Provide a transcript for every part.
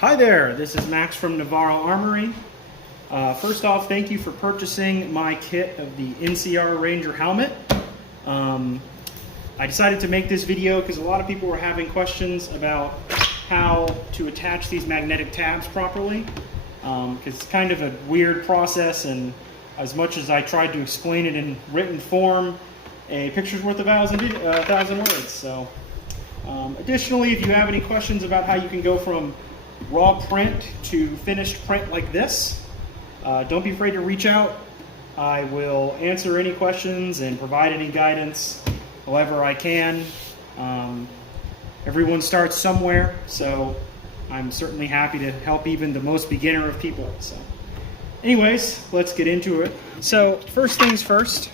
Hi there, this is Max from Navarro Armory. First off, thank you for purchasing my kit of the NCR Ranger helmet. I decided to make this video because a lot of people were having questions about how to attach these magnetic tabs properly. Because it's kind of a weird process, and as much as I tried to explain it in written form, a picture's worth a thousand words. So, additionally, if you have any questions about how you can go from raw print to finished print like this, don't be afraid to reach out. I will answer any questions and provide any guidance however I can. Everyone starts somewhere, so I'm certainly happy to help even the most beginner of people. So anyways, let's get into it. So first things first,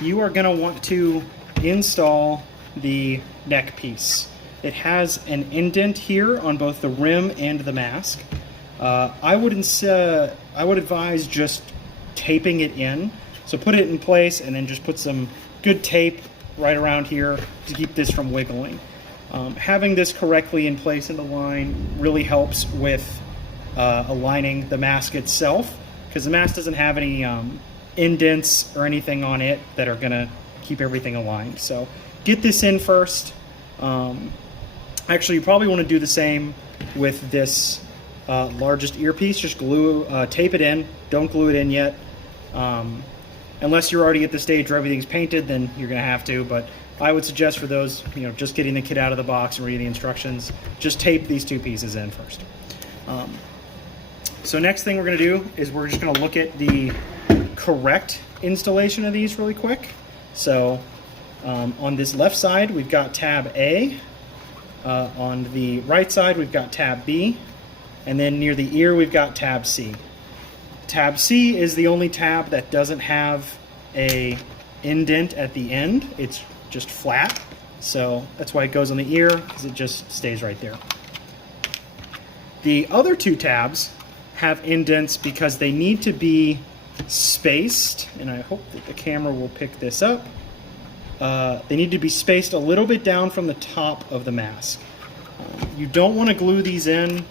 you are going to want to install the neck piece. It has an indent here on both the rim and the mask. I would advise just taping it in. So put it in place and then just put some good tape right around here to keep this from wiggling. Having this correctly in place in the line really helps with aligning the mask itself, because the mask doesn't have any indents or anything on it that are going to keep everything aligned. So get this in first. Actually, you probably want to do the same with this largest earpiece. Just tape it in. Don't glue it in yet. Unless you're already at the stage where everything's painted, then you're going to have to. But I would suggest for those, just getting the kit out of the box and reading the instructions, just tape these two pieces in first. So next thing we're going to do is we're just going to look at the correct installation of these really quick. So on this left side, we've got tab A. On the right side, we've got tab B. And then near the ear, we've got tab C. Tab C is the only tab that doesn't have a indent at the end. It's just flat. So that's why it goes on the ear, because it just stays right there. The other two tabs have indents because they need to be spaced, and I hope that the camera will pick this up. They need to be spaced a little bit down from the top of the mask. You don't want to glue these in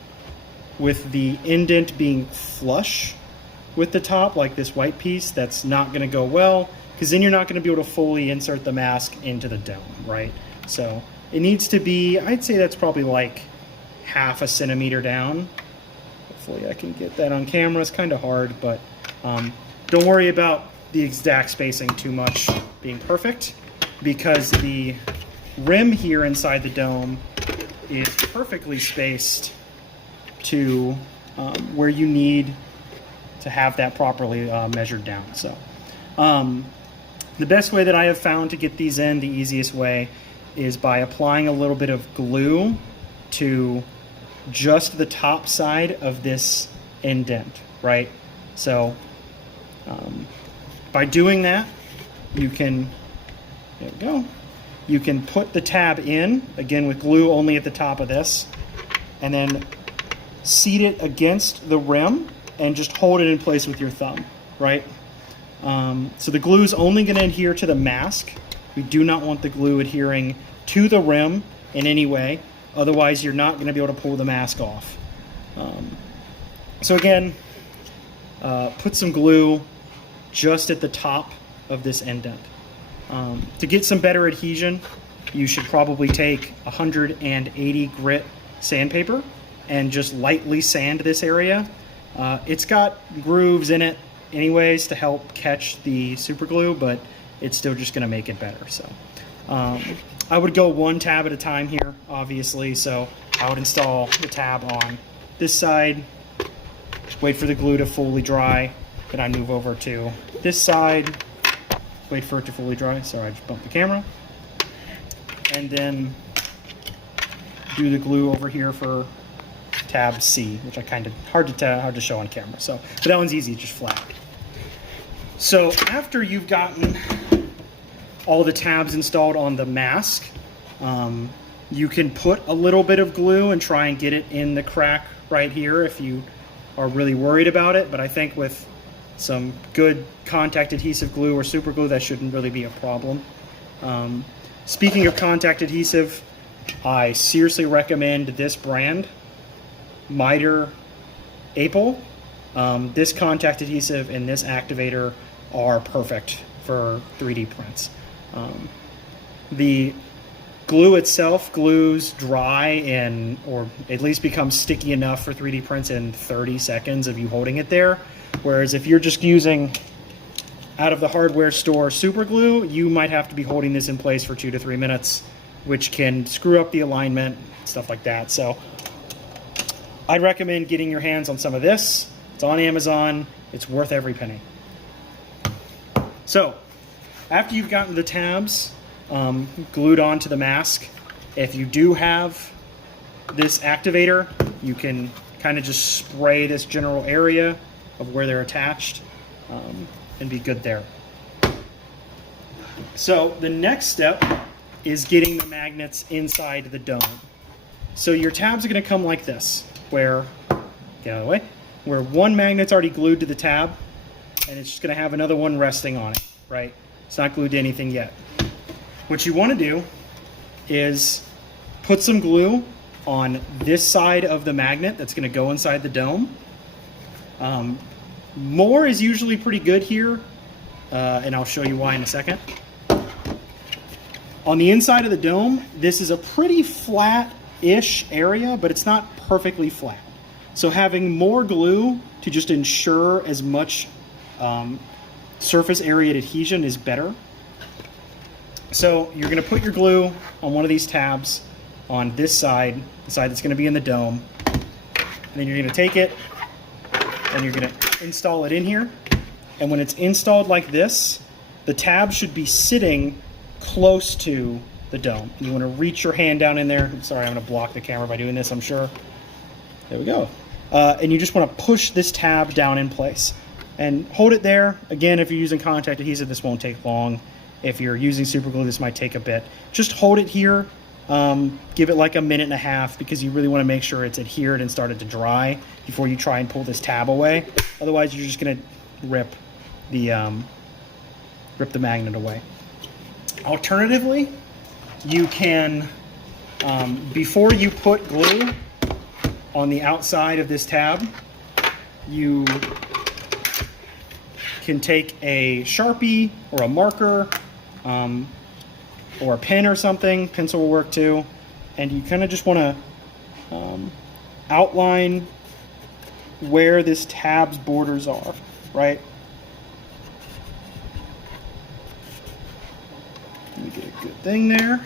with the indent being flush with the top, like this white piece. That's not going to go well, because then you're not going to be able to fully insert the mask into the dome, right? So it needs to be, I'd say that's probably like half a centimeter down. Hopefully I can get that on camera. It's kind of hard, but don't worry about the exact spacing too much being perfect, because the rim here inside the dome is perfectly spaced to where you need to have that properly measured down. So the best way that I have found to get these in, the easiest way, is by applying a little bit of glue to just the top side of this indent, right? So by doing that, you can, there we go, you can put the tab in, again with glue only at the top of this, and then seat it against the rim and just hold it in place with your thumb, right? So the glue is only going to adhere to the mask. We do not want the glue adhering to the rim in any way. Otherwise, you're not going to be able to pull the mask off. So again, put some glue just at the top of this indent. To get some better adhesion, you should probably take 180 grit sandpaper and just lightly sand this area. It's got grooves in it anyways to help catch the super glue, but it's still just going to make it better. So I would go one tab at a time here, obviously. So I would install the tab on this side, wait for the glue to fully dry, then I move over to this side, wait for it to fully dry. Sorry, I just bumped the camera. And then do the glue over here for tab C, which I kind of hard to show on camera. So, but that one's easy, just flat. So after you've gotten all the tabs installed on the mask, you can put a little bit of glue and try and get it in the crack right here if you are really worried about it. But I think with some good contact adhesive glue or super glue, that shouldn't really be a problem. Speaking of contact adhesive, I seriously recommend this brand. miter Apple, this contact adhesive and this activator are perfect for 3D prints. The glue itself glues dry and, or at least becomes sticky enough for 3D prints in 30 seconds of you holding it there. Whereas if you're just using out of the hardware store super glue, you might have to be holding this in place for 2 to 3 minutes, which can screw up the alignment, stuff like that. So I'd recommend getting your hands on some of this. It's on Amazon. It's worth every penny. So after you've gotten the tabs glued onto the mask, if you do have this activator, you can kind of just spray this general area of where they're attached and be good there. So the next step is getting the magnets inside the dome. So your tabs are going to come like this, where, get out of the way, where one magnet's already glued to the tab, and it's just going to have another one resting on it, right? It's not glued to anything yet. What you want to do is put some glue on this side of the magnet that's going to go inside the dome. More is usually pretty good here, and I'll show you why in a second. On the inside of the dome, this is a pretty flat-ish area, but it's not perfectly flat. So having more glue to just ensure as much surface area adhesion is better. So you're going to put your glue on one of these tabs on this side, the side that's going to be in the dome. And then you're going to take it and you're going to install it in here. And when it's installed like this, the tab should be sitting close to the dome. And you want to reach your hand down in there. I'm sorry, I'm going to block the camera by doing this, I'm sure. There we go. And you just want to push this tab down in place and hold it there. Again, if you're using contact adhesive, this won't take long. If you're using super glue, this might take a bit. Just hold it here. Give it like a minute and a half, because you really want to make sure it's adhered and started to dry before you try and pull this tab away. Otherwise, you're just going to rip the magnet away. Alternatively, you can, before you put glue on the outside of this tab, you can take a Sharpie or a marker or a pen or something. Pencil will work too. And you kind of just want to outline where this tab's borders are, right? Let me get a good thing there,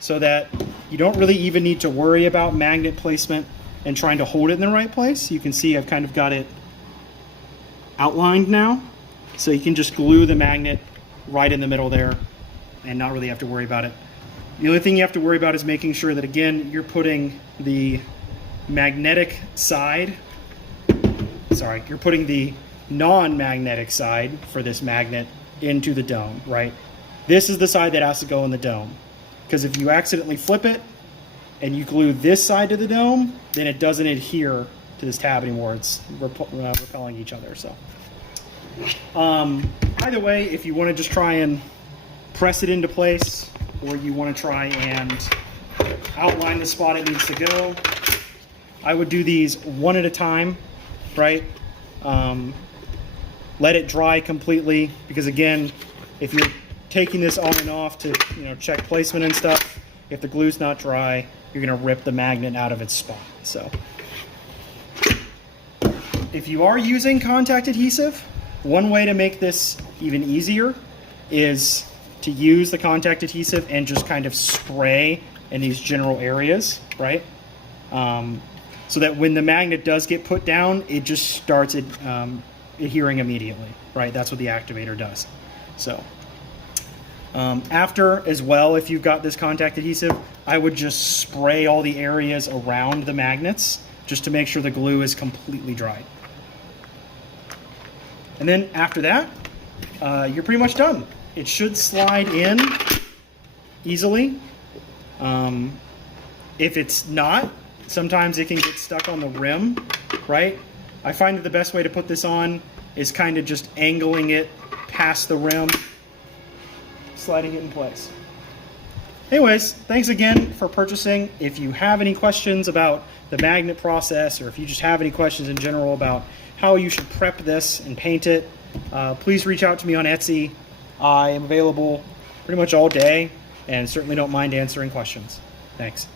so that you don't really even need to worry about magnet placement and trying to hold it in the right place. You can see I've kind of got it outlined now, so you can just glue the magnet right in the middle there and not really have to worry about it. The only thing you have to worry about is making sure that, again, you're putting the magnetic side, sorry, you're putting the non-magnetic side for this magnet into the dome, right? This is the side that has to go in the dome, because if you accidentally flip it and you glue this side to the dome, then it doesn't adhere to this tab anymore. It's repelling each other. So either way, if you want to just try and press it into place, or you want to try and outline the spot it needs to go, I would do these one at a time, right? Let it dry completely, because again, if you're taking this on and off to check placement and stuff, if the glue's not dry, you're going to rip the magnet out of its spot. So if you are using contact adhesive, one way to make this even easier is to use the contact adhesive and just kind of spray in these general areas, right? So that when the magnet does get put down, it just starts adhering immediately, right? That's what the activator does. So after as well, if you've got this contact adhesive, I would just spray all the areas around the magnets just to make sure the glue is completely dry. And then after that, you're pretty much done. It should slide in easily. If it's not, sometimes it can get stuck on the rim, right? I find that the best way to put this on is kind of just angling it past the rim, sliding it in place. Anyways, thanks again for purchasing. If you have any questions about the magnet process, or if you just have any questions in general about how you should prep this and paint it, please reach out to me on Etsy. I am available pretty much all day and certainly don't mind answering questions. Thanks.